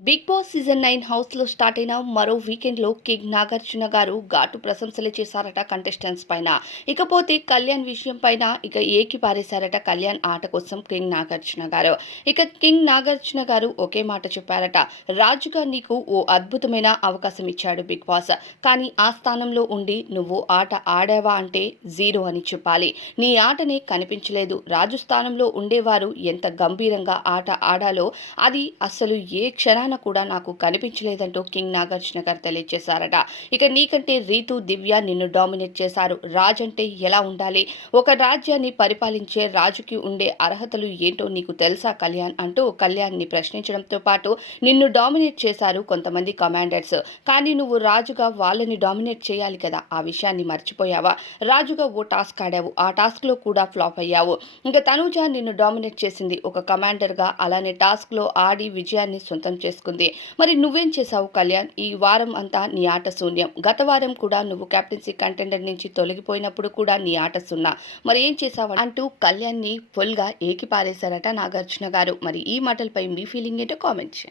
Big Boss season nine హౌస్లో start అయిన మరో వీకెండ్లో కింగ్ నాగార్జున గారు ఘాటు ప్రశంసలు చేశారట కంటెస్టెంట్స్ పైన. ఇకపోతే కళ్యాణ్ విషయం పైన ఇక ఏకి పారేశారట కళ్యాణ్ ఆట కోసం కింగ్ నాగార్జున గారు. ఇక కింగ్ నాగార్జున గారు ఒకే మాట చెప్పారట రాజుగా నీకు ఓ అద్భుతమైన అవకాశం ఇచ్చాడు బిగ్ బాస్. కానీ ఆ స్థానంలో ఉండి నువ్వు ఆట ఆడావా అంటే జీరో అని చెప్పాలి. నీ ఆటనే కనిపించలేదు. రాజు స్థానంలో ఉండేవారు ఎంత గంభీరంగా ఆట ఆడాలో అది అస్సలు ఏ క్షణాన కూడా నాకు కనిపించలేదంటూ కింగ్ నాగార్జున గారు తెలియజేశారట. ఇక నీకంటే రీతు దివ్య నిన్ను డామినేట్ చేశారు. రాజ్ అంటే ఎలా ఉండాలి? ఒక రాజ్యాన్ని పరిపాలించే రాజుకి ఉండే అర్హతలు ఏంటో నీకు తెలుసా కళ్యాణ్? అంటూ కళ్యాణ్ని ప్రశ్నించడంతో పాటు నిన్ను డామినేట్ చేశారు కొంతమంది కమాండర్స్. కానీ నువ్వు రాజుగా వాళ్ళని డామినేట్ చేయాలి కదా. ఆ విషయాన్ని మర్చిపోయావా? రాజుగా ఓ టాస్క్ ఆడావు. ఆ టాస్క్లో కూడా ఫ్లాప్ అయ్యావు. ఇంకా తనూజ నిన్ను డామినేట్ చేసింది ఒక కమాండర్గా అలానే టాస్క్లో ఆడి విజయాన్ని సొంతం చేసుకుంది. మరి నువ్వేం చేశావు కళ్యాణ్? ఈ వారం అంతా నీ ఆట శూన్యం. గత వారం కూడా నువ్వు కెప్టెన్సీ కంటెండర్ నుంచి తొలగిపోయినప్పుడు కూడా నీ ఆట సున్నా. మరి ఏం చేశావు అంటూ కళ్యాణ్ని ఫుల్గా ఏకి పారేశారట నాగార్జున గారు. మరి ఈ మాటలపై మీ ఫీలింగ్ ఏంటో కామెంట్ చేయండి.